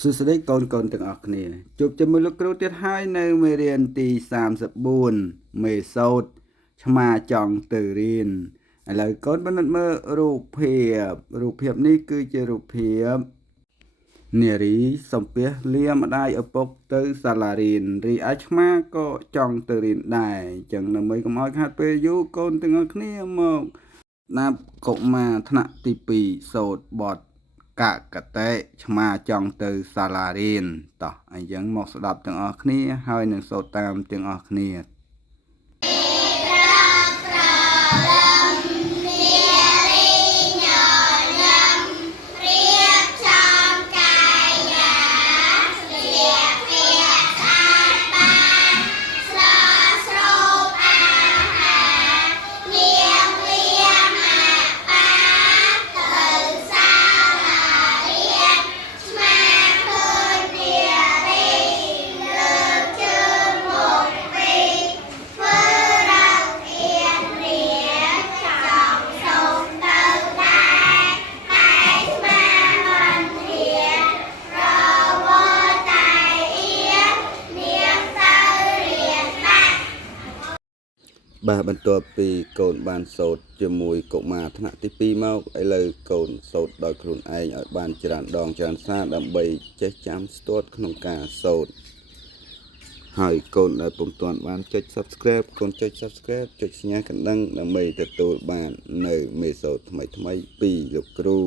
สุดสด็จก่อนទាំងអស់គ្នាជួបជាមួយលោកគ្រូទៀតហើយនៅមេរៀនទី34មេសូតឆ្មាចង់ទៅរៀនឥឡូវកូនបណ្ឌិតមើលរូបភាពនេះគឺជារូបភាពនារីសំពះលាម្ដាយឪពុកទៅសាលារៀនរីឯឆ្មាក៏ចង់ទៅរៀនដែរអញ្ចឹងដើម្បីកុំឲ្យខាតពេលយូរកូនទាំងអស់គ្នាមកណាប់កុមារថ្នាក់ទី2សូត្របទកកតេឆ្មាចង់ទៅសាលារៀនតោះអញ្ចឹងមកស្ដាប់ទាំងអស់គ្នាហើយនឹងសូត្រតាមទាំងអស់គ្នាបាទបន្ទាប់ពីកូនបានសូត្រជាមួយកុមារថ្នាក់ទី2មកឥឡូវកូនសូត្រដោយខ្លួនឯងឲ្យបានច្រើនដងច្រើនសារដើម្បីចេះចាំស្ទាត់ក្នុងការសូត្រហើយកូនដែលពុំទាន់បានចុច Subscribe កូនចុច Subscribe ចុចសញ្ញាកណ្ដឹងដើម្បីទទួលបាននៅមេសូត្រថ្មីៗពីលោកគ្រូ